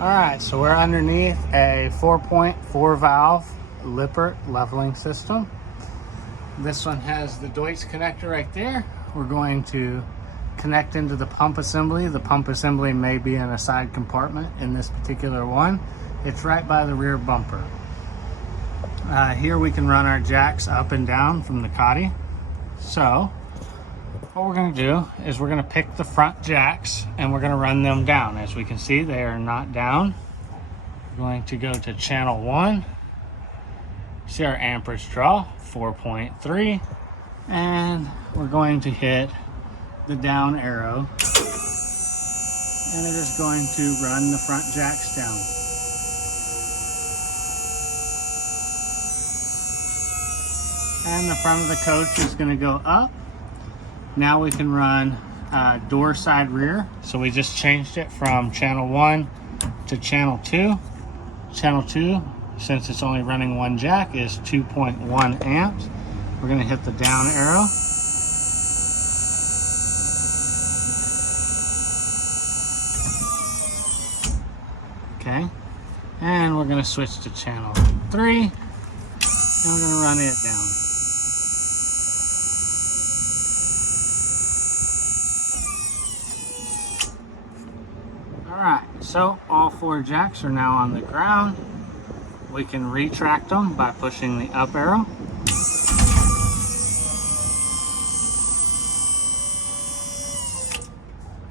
Alright, so we're underneath a 4.4 valve Lippert leveling system. This one has the Deutsch connector right there. We're going to connect into the pump assembly. The pump assembly may be in a side compartment in this particular one. It's right by the rear bumper. Here we can run our jacks up and down from the Coddi. So what we're going to do is we're going to pick the front jacks and we're going to run them down. As we can see, they are not down. We're going to go to channel 1. See our amperage draw, 4.3. And we're going to hit the down arrow. And it is going to run the front jacks down. And the front of the coach is going to go up. Now we can run door side rear. So we just changed it from channel 1 to channel 2. Channel 2, since it's only running one jack, is 2.1 amps. We're going to hit the down arrow. Okay. And we're going to switch to channel 3. And we're going to run it down. Alright, so all 4 jacks are now on the ground. We can retract them by pushing the up arrow.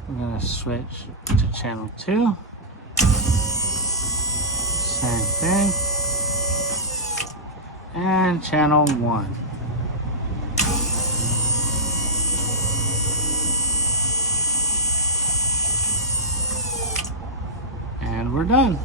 We're going to switch to channel 2. Same thing. And channel 1. And we're done.